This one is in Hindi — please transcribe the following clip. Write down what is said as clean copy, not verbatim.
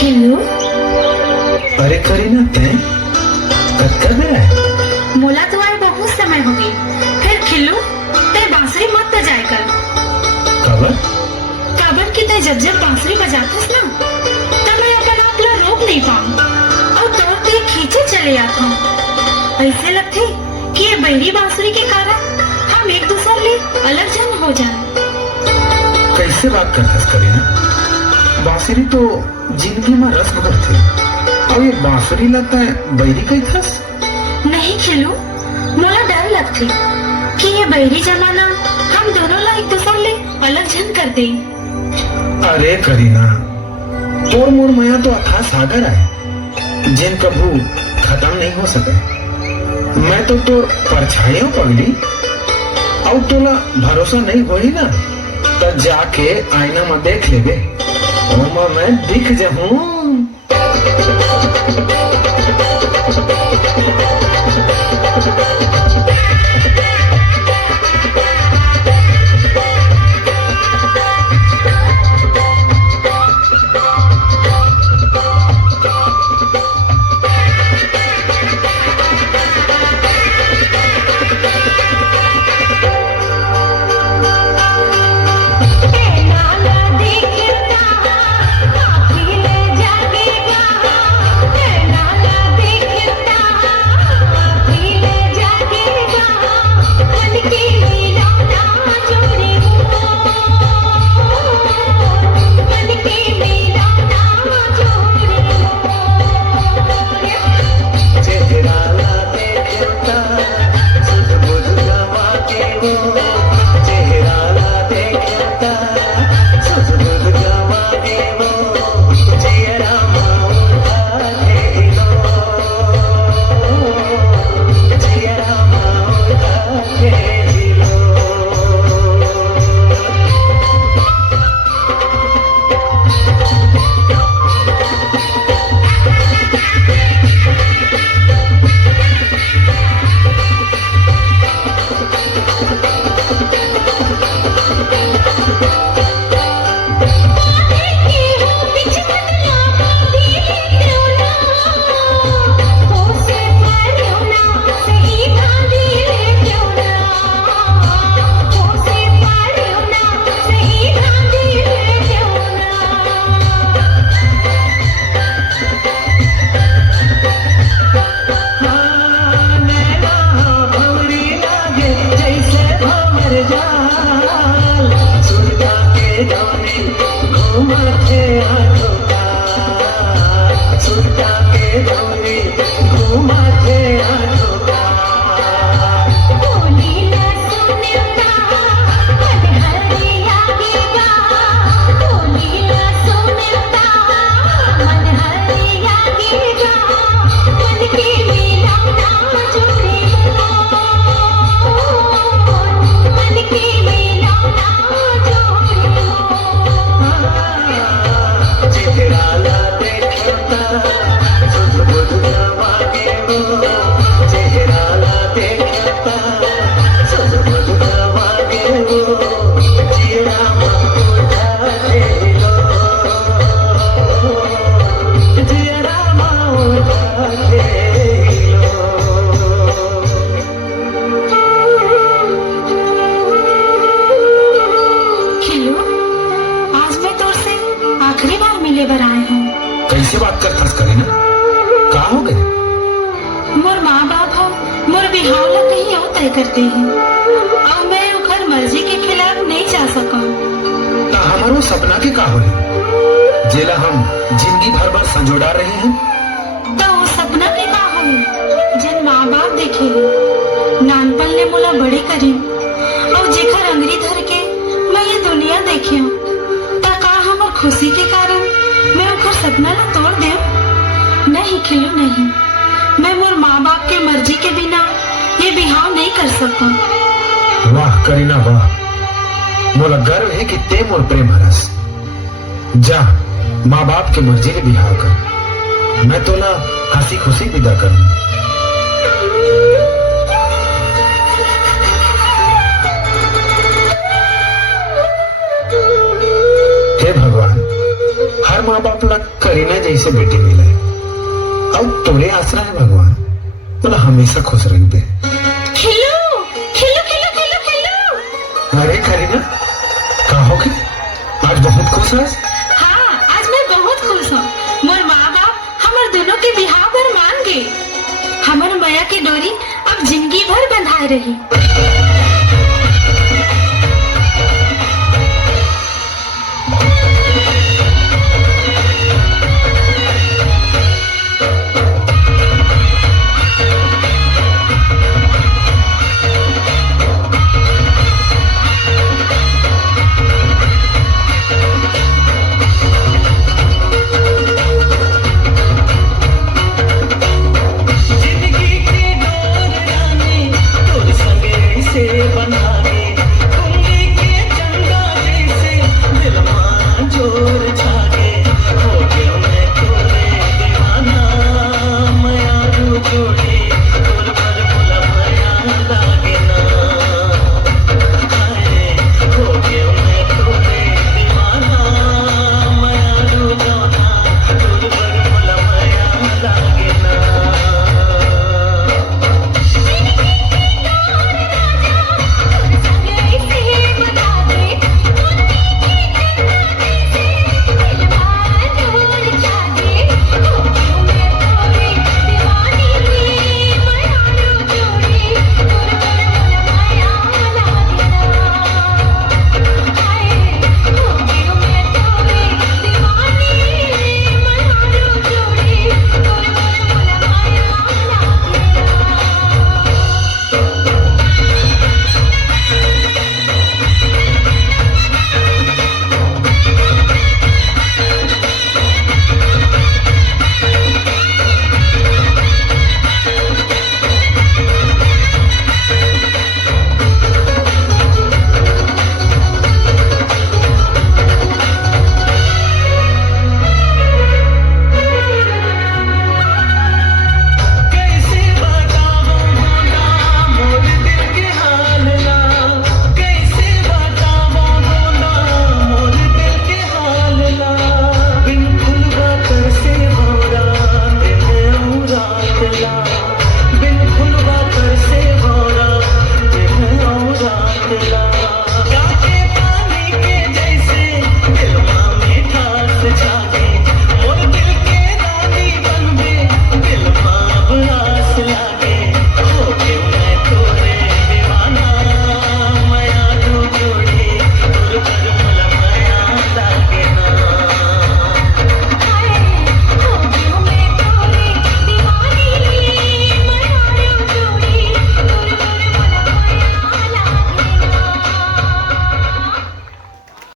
खिल्लू, अरे करीना तैं कब मेरा मोला तो आए बहुत समय हो गई। फिर खिल्लू ते बांसुरी मत बजाए कर। खबर काबर की ते जब बांसुरी बजातस ना तब मैं अपन आप ला रोक नहीं पाऊँ और तोड़ के खींचे चले आता हूँ। ऐसे लगते कि ये बहरी बांसुरी के कारण हम एक दूसरे ले अलग जन हो जाए। कैसे बात करतस करीना? बांसुरी तो जिंदगी में रस भर थी और ये बांसुरी लगता है बैरी कई थस। नहीं खिल्लू, मोला डर लगती कि ये बहरी जमाना हम दोनों ला एक दूसरे ले अलग जन कर दे। अरे करीना, तोर मोर माया तो अथाह सागर है जिन कभू खत्म नहीं हो सके। मैं तो तोर परछाइयों पगली और तोला भरोसा नहीं हो ही ना तो जाके आईना में देख लेबे और मैं दिख जाऊं। कैसे बात कर खस करे ना? का हो गए? मोर माँ बाप हो, मोर बिहाव ला कहीं होता तय करते हैं और मैं ओकर मर्जी के खिलाफ नहीं जा सका। ता हमारो सपना के का होई जेला हम जिंदगी भर भर संजोड़ा रहे हैं। तो वो सपना के का होई जिन माँ बाप देखे नानपन ले मोला बड़े करी और जेकर अंगरी धर के मैं ये दुनिया देखी ता का हमर खुशी के कारण मैं ओकर सपना ला तोड़ दे? नहीं खिलू, नहीं, मैं मोर माँ बाप के मर्जी के बिना ये बिहाव नहीं कर सकूं। वाह करीना वाह, मोला गर्व है कि ते मोर प्रेम हरस। जा माँ बाप के मर्जी के बिहाव कर, मैं तोला हंसी खुशी विदा करूं। हे भगवान, हर माँ बाप ला करीना जैसे बेटी मिले अब तोरे आसरा है भगवान, बोला हमेशा खुश रही बे। खिलू, खिलू, खिलू, खिलू, खिलू। अरे करीना कहोगे आज बहुत खुश है? हाँ, आज मैं बहुत खुश हूँ। मोर माँ बाप हमार दोनों के बिहाव पर मान गए। हमार माया की डोरी अब जिंदगी भर बंधाए रही।